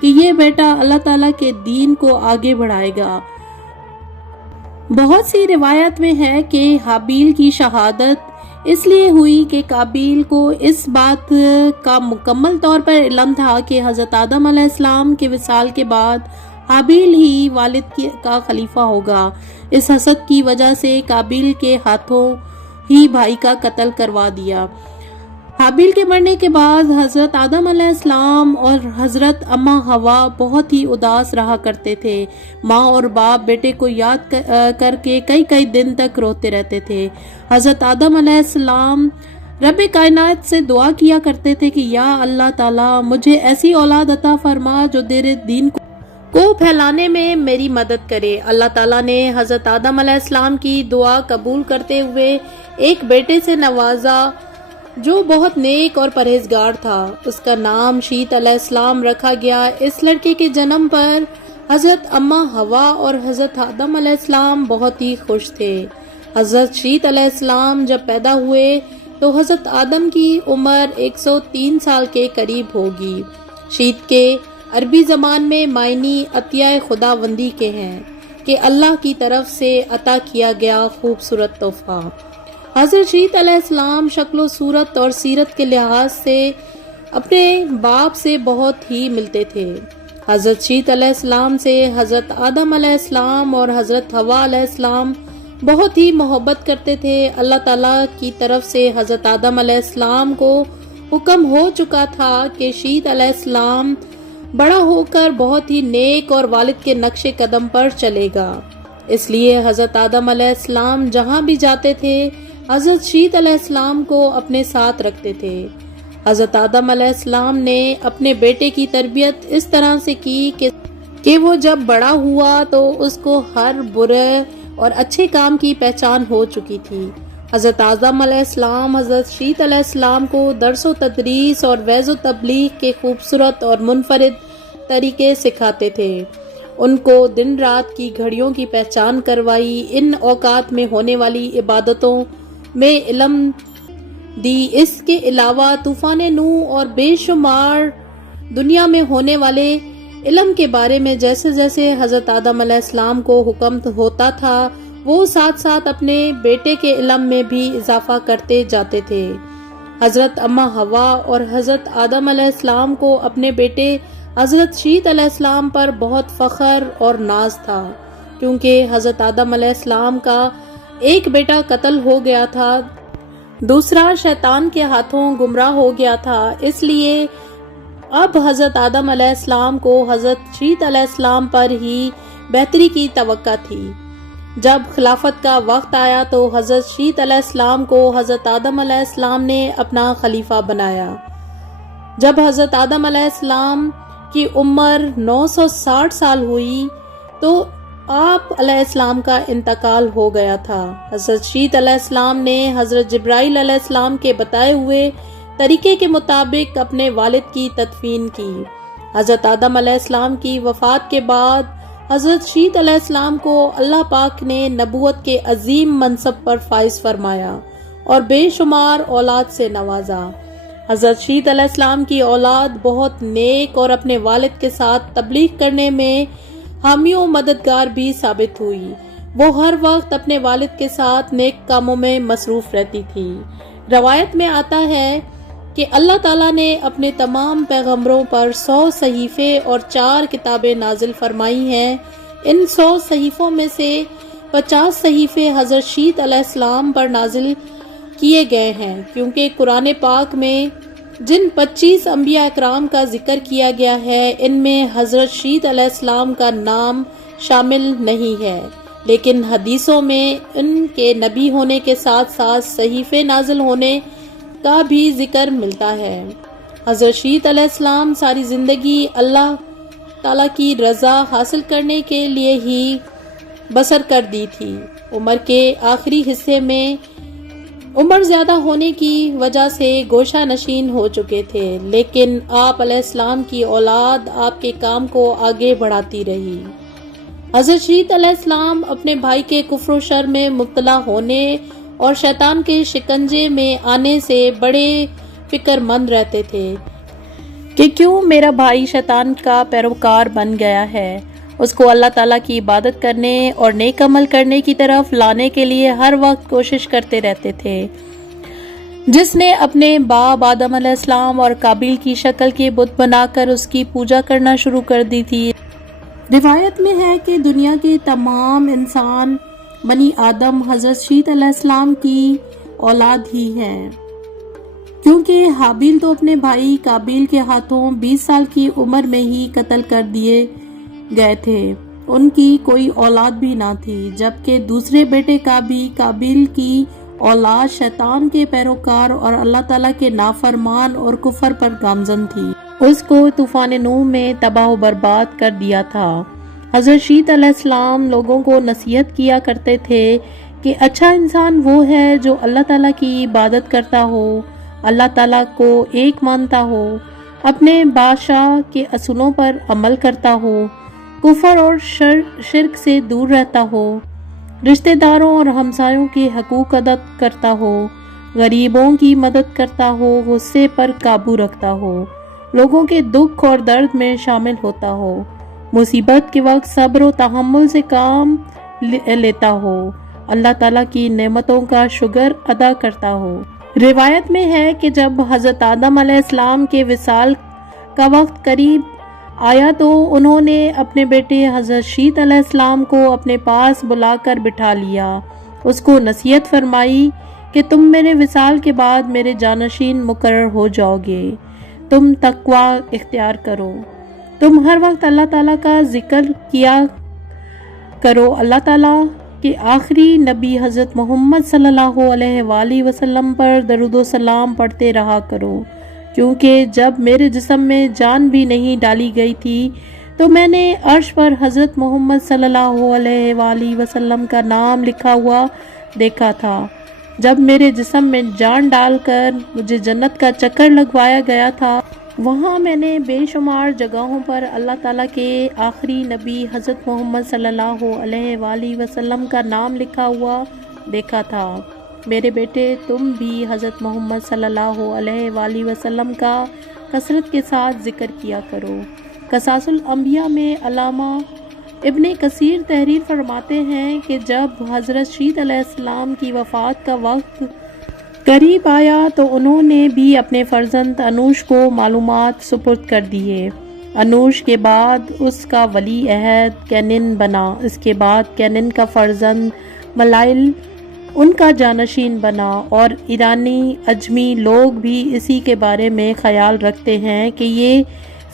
کہ یہ بیٹا اللہ تعالیٰ کے دین کو آگے بڑھائے گا۔ بہت سی روایت میں ہے کہ حابیل کی شہادت اس لیے ہوئی کہ قابیل کو اس بات کا مکمل طور پر علم تھا کہ حضرت آدم علیہ السلام کے وصال کے بعد حابیل ہی والد کا خلیفہ ہوگا۔ اس حسد کی وجہ سے قابیل کے ہاتھوں ہی بھائی کا قتل کروا دیا۔ حابیل کے مرنے کے بعد حضرت آدم علیہ السلام اور حضرت اماں حوا بہت ہی اداس رہا کرتے تھے۔ ماں اور باپ بیٹے کو یاد کر کے کئی دن تک روتے رہتے تھے۔ حضرت آدم علیہ السلام رب کائنات سے دعا کیا کرتے تھے کہ یا اللہ تعالیٰ مجھے ایسی اولاد عطا فرما جو تیرے دین کو پھیلانے میں میری مدد کرے۔ اللہ تعالیٰ نے حضرت آدم علیہ السلام کی دعا قبول کرتے ہوئے ایک بیٹے سے نوازا جو بہت نیک اور پرہیزگار تھا۔ اس کا نام شیت علیہ السلام رکھا گیا۔ اس لڑکے کے جنم پر حضرت اماں حوا اور حضرت آدم علیہ السلام بہت ہی خوش تھے۔ حضرت شیت علیہ السلام جب پیدا ہوئے تو حضرت آدم کی عمر 103 سال کے قریب ہوگی۔ شیت کے عربی زبان میں معنی عطیہ خداوندی کے ہیں کہ اللہ کی طرف سے عطا کیا گیا خوبصورت تحفہ۔ حضرت شیت علیہ السلام شکل و صورت اور سیرت کے لحاظ سے اپنے باپ سے بہت ہی ملتے تھے۔ حضرت شیت علیہ السلام سے حضرت آدم علیہ السلام اور حضرت حوا علیہ السلام بہت ہی محبت کرتے تھے۔ اللہ تعالیٰ کی طرف سے حضرت آدم علیہ السلام کو حکم ہو چکا تھا کہ شیت علیہ السلام بڑا ہو کر بہت ہی نیک اور والد کے نقش قدم پر چلے گا۔ اس لیے حضرت آدم علیہ السلام جہاں بھی جاتے تھے حضرت شیت علیہ السلام کو اپنے ساتھ رکھتے تھے۔ حضرت آدم علیہ السلام نے اپنے بیٹے کی تربیت اس طرح سے کی کہ وہ جب بڑا ہوا تو اس کو ہر برے اور اچھے کام کی پہچان ہو چکی تھی۔ حضرت آدم علیہ السلام حضرت شیت علیہ السلام کو درس و تدریس اور وعظ و تبلیغ کے خوبصورت اور منفرد طریقے سکھاتے تھے۔ ان کو دن رات کی گھڑیوں کی پہچان کروائی، ان اوقات میں ہونے والی عبادتوں میں علم دی۔ اس کے علاوہ طوفان نوح اور بے شمار دنیا میں ہونے والے علم کے بارے میں جیسے جیسے حضرت آدم علیہ السلام کو حکم ہوتا تھا وہ ساتھ ساتھ اپنے بیٹے کے علم میں بھی اضافہ کرتے جاتے تھے۔ حضرت اماں حوا اور حضرت آدم علیہ السلام کو اپنے بیٹے حضرت شیت علیہ السلام پر بہت فخر اور ناز تھا، کیونکہ حضرت آدم علیہ السلام کا ایک بیٹا قتل ہو گیا تھا، دوسرا شیطان کے ہاتھوں گمراہ ہو گیا تھا۔ اس لیے اب حضرت آدم علیہ السلام کو حضرت شیت علیہ السلام پر ہی بہتری کی توقع تھی۔ جب خلافت کا وقت آیا تو حضرت شیت علیہ السلام کو حضرت آدم علیہ السلام نے اپنا خلیفہ بنایا۔ جب حضرت آدم علیہ السلام کی عمر 960 سال ہوئی تو آپ علیہ السلام کا انتقال ہو گیا تھا۔ حضرت شیت علیہ السلام نے حضرت جبرائیل علیہ السلام کے بتائے ہوئے طریقے کے مطابق اپنے والد کی تدفین کی۔ حضرت آدم علیہ السلام کی وفات کے بعد حضرت شیت علیہ السلام کو اللہ پاک نے نبوت کے عظیم منصب پر فائز فرمایا اور بے شمار اولاد سے نوازا۔ حضرت شیت علیہ السلام کی اولاد بہت نیک اور اپنے والد کے ساتھ تبلیغ کرنے میں حامی و مددگار بھی ثابت ہوئی۔ وہ ہر وقت اپنے والد کے ساتھ نیک کاموں میں مصروف رہتی تھی۔ روایت میں آتا ہے کہ اللہ تعالیٰ نے اپنے تمام پیغمبروں پر 100 صحیفے اور 4 کتابیں نازل فرمائی ہیں۔ ان 100 صحیفوں میں سے 50 صحیفے حضرت شیت علیہ السلام پر نازل کیے گئے ہیں، کیونکہ قرآن پاک میں جن 25 انبیاء اکرام کا ذکر کیا گیا ہے ان میں حضرت شیت علیہ السلام کا نام شامل نہیں ہے، لیکن حدیثوں میں ان کے نبی ہونے کے ساتھ ساتھ صحیفے نازل ہونے کا بھی ذکر ملتا ہے۔ حضرت شیت علیہ السلام ساری زندگی اللہ تعالیٰ کی رضا حاصل کرنے کے لیے ہی بسر کر دی تھی۔ عمر کے آخری حصے میں عمر زیادہ ہونے کی وجہ سے گوشہ نشین ہو چکے تھے، لیکن آپ علیہ السلام کی اولاد آپ کے کام کو آگے بڑھاتی رہی۔ حضرت شیت علیہ السلام اپنے بھائی کے کفر و شر میں مبتلا ہونے اور شیطان کے شکنجے میں آنے سے بڑے فکر مند رہتے تھے۔ کہ کیوں میرا بھائی شیطان کا پیروکار بن گیا ہے۔ اس کو اللہ تعالیٰ کی عبادت کرنے اور نیک عمل کرنے کی طرف لانے کے لیے ہر وقت کوشش کرتے رہتے تھے۔ جس نے اپنے باپ آدم علیہ السلام اور قابیل کی شکل کے بت بنا کر اس کی پوجا کرنا شروع کر دی تھی۔ روایت میں ہے کہ دنیا کے تمام انسان بنی آدم حضرت شیت علیہ السلام کی اولاد ہی ہیں، کیونکہ حابیل تو اپنے بھائی قابیل کے ہاتھوں 20 سال کی عمر میں ہی قتل کر دیے گئے تھے۔ ان کی کوئی اولاد بھی نہ تھی، جبکہ دوسرے بیٹے کا بھی قابیل کی اولاد شیطان کے پیروکار اور اللہ تعالیٰ کے نافرمان اور کفر پر گامزن تھی۔ اس کو طوفان نوح میں تباہ و برباد کر دیا تھا۔ حضرت شیت علیہ السلام لوگوں کو نصیحت کیا کرتے تھے کہ اچھا انسان وہ ہے جو اللہ تعالیٰ کی عبادت کرتا ہو، اللہ تعالیٰ کو ایک مانتا ہو، اپنے بادشاہ کے اصولوں پر عمل کرتا ہو، کفر اور شرک سے دور رہتا ہو، رشتہ داروں اور ہمسایوں کے حقوق ادا کرتا ہو، غریبوں کی مدد کرتا ہو، غصے پر قابو رکھتا ہو، لوگوں کے دکھ اور درد میں شامل ہوتا ہو، مصیبت کے وقت صبر و تحمل سے کام لیتا ہو، اللہ تعالیٰ کی نعمتوں کا شکر ادا کرتا ہو۔ روایت میں ہے کہ جب حضرت آدم علیہ السلام کے وصال کا وقت قریب آیا تو انہوں نے اپنے بیٹے حضرت شیت علیہ السلام کو اپنے پاس بلا کر بٹھا لیا۔ اس کو نصیحت فرمائی کہ تم میرے وصال کے بعد میرے جانشین مقرر ہو جاؤ گے، تم تقوی اختیار کرو، تم ہر وقت اللہ تعالیٰ کا ذکر کیا کرو، اللہ تعالیٰ کے آخری نبی حضرت محمد صلی اللہ علیہ وآلہ وسلم پر درود و سلام پڑھتے رہا کرو، کیونکہ جب میرے جسم میں جان بھی نہیں ڈالی گئی تھی تو میں نے عرش پر حضرت محمد صلی اللہ علیہ وآلہ وسلم کا نام لکھا ہوا دیکھا تھا۔ جب میرے جسم میں جان ڈال کر مجھے جنت کا چکر لگوایا گیا تھا، وہاں میں نے بے شمار جگہوں پر اللہ تعالیٰ کے آخری نبی حضرت محمد صلی اللہ علیہ وآلہ وسلم کا نام لکھا ہوا دیکھا تھا۔ میرے بیٹے، تم بھی حضرت محمد صلی اللہ علیہ وآلہ وسلم کا کثرت کے ساتھ ذکر کیا کرو۔ قصاص الانبیاء میں علامہ ابن کثیر تحریر فرماتے ہیں کہ جب حضرت شیت علیہ السلام کی وفات کا وقت قریب آیا تو انہوں نے بھی اپنے فرزند انوش کو معلومات سپرد کر دیے۔ انوش کے بعد اس کا ولی عہد کینن بنا۔ اس کے بعد کینن کا فرزند ملائل ان کا جانشین بنا، اور ایرانی اجمی لوگ بھی اسی کے بارے میں خیال رکھتے ہیں کہ یہ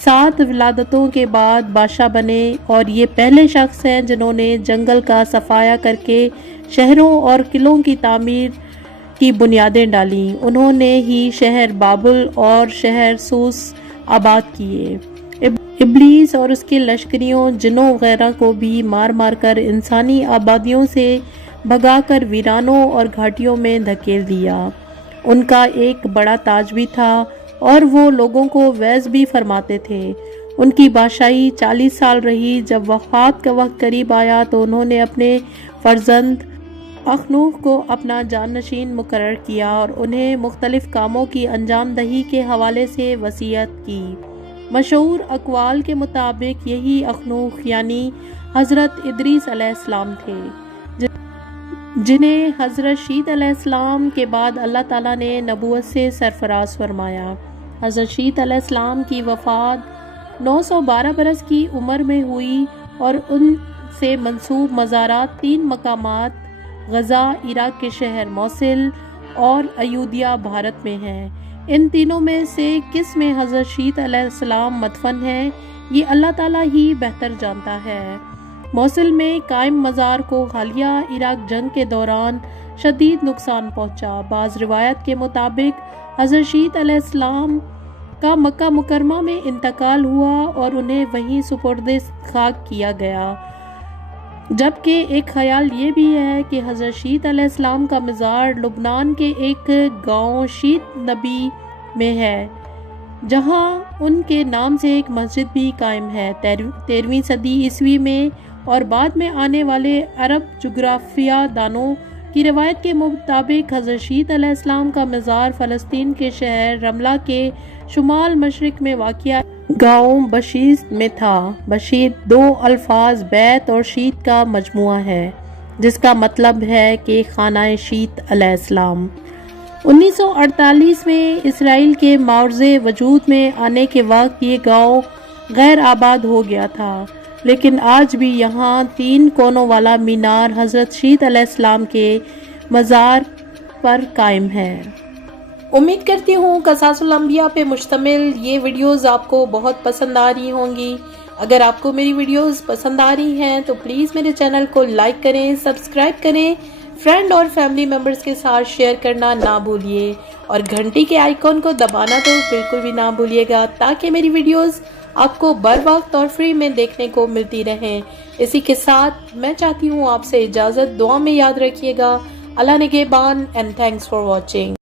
7 ولادتوں کے بعد بادشاہ بنے، اور یہ پہلے شخص ہیں جنہوں نے جنگل کا صفایا کر کے شہروں اور قلعوں کی تعمیر کی بنیادیں ڈالیں۔ انہوں نے ہی شہر بابل اور شہر سوس آباد کیے۔ ابلیس اور اس کے لشکریوں، جنوں وغیرہ کو بھی مار مار کر انسانی آبادیوں سے بھگا کر ویرانوں اور گھاٹیوں میں دھکیل دیا۔ ان کا ایک بڑا تاج بھی تھا اور وہ لوگوں کو وعظ بھی فرماتے تھے۔ ان کی بادشاہی 40 سال رہی۔ جب وفات کا وقت قریب آیا تو انہوں نے اپنے فرزند اخنوخ کو اپنا جانشین مقرر کیا اور انہیں مختلف کاموں کی انجام دہی کے حوالے سے وصیت کی۔ مشہور اقوال کے مطابق یہی اخنوخ یعنی حضرت ادریس علیہ السلام تھے، جنہیں حضرت شیت علیہ السلام کے بعد اللہ تعالیٰ نے نبوت سے سرفراز فرمایا۔ حضرت شیت علیہ السلام کی وفات 912 برس کی عمر میں ہوئی، اور ان سے منسوب مزارات 3 مقامات غزہ عراق کے شہر موصل اور ایودھیا بھارت میں ہیں۔ ان تینوں میں سے کس میں حضرت شیت علیہ السلام مدفن ہے، یہ اللہ تعالیٰ ہی بہتر جانتا ہے۔ موصل میں قائم مزار کو حالیہ عراق جنگ کے دوران شدید نقصان پہنچا۔ بعض روایت کے مطابق حضرت شیت علیہ السلام کا مکہ مکرمہ میں انتقال ہوا اور انہیں وہیں سپرد خاک کیا گیا، جبکہ ایک خیال یہ بھی ہے کہ حضرت شیت علیہ السلام کا مزار لبنان کے ایک گاؤں شیت نبی میں ہے، جہاں ان کے نام سے ایک مسجد بھی قائم ہے۔ 13ویں صدی عیسوی میں اور بعد میں آنے والے عرب جغرافیہ دانوں کی روایت کے مطابق حضرت شیط علیہ السلام کا مزار فلسطین کے شہر رملہ کے شمال مشرق میں واقع گاؤں بشیت میں تھا۔ بشیت دو الفاظ بیت اور شیط کا مجموعہ ہے، جس کا مطلب ہے کہ خانہ شیط علیہ السلام۔ 1948 میں اسرائیل کے معرض وجود میں آنے کے وقت یہ گاؤں غیر آباد ہو گیا تھا، لیکن آج بھی یہاں 3 کونوں والا مینار حضرت شیط علیہ السلام کے مزار پر قائم ہے۔ امید کرتی ہوں قصص الانبیاء پہ مشتمل یہ ویڈیوز آپ کو بہت پسند آ رہی ہوں گی۔ اگر آپ کو میری ویڈیوز پسند آ رہی ہیں تو پلیز میرے چینل کو لائک کریں، سبسکرائب کریں، فرینڈ اور فیملی ممبرز کے ساتھ شیئر کرنا نہ بھولیے، اور گھنٹی کے آئیکن کو دبانا تو بالکل بھی نہ بھولیے گا، تاکہ میری ویڈیوز آپ کو بر وقت اور فری میں دیکھنے کو ملتی رہیں۔ اسی کے ساتھ میں چاہتی ہوں آپ سے اجازت، دعا میں یاد رکھیے گا۔ اللہ نگہبان، اینڈ تھینکس فار واچنگ۔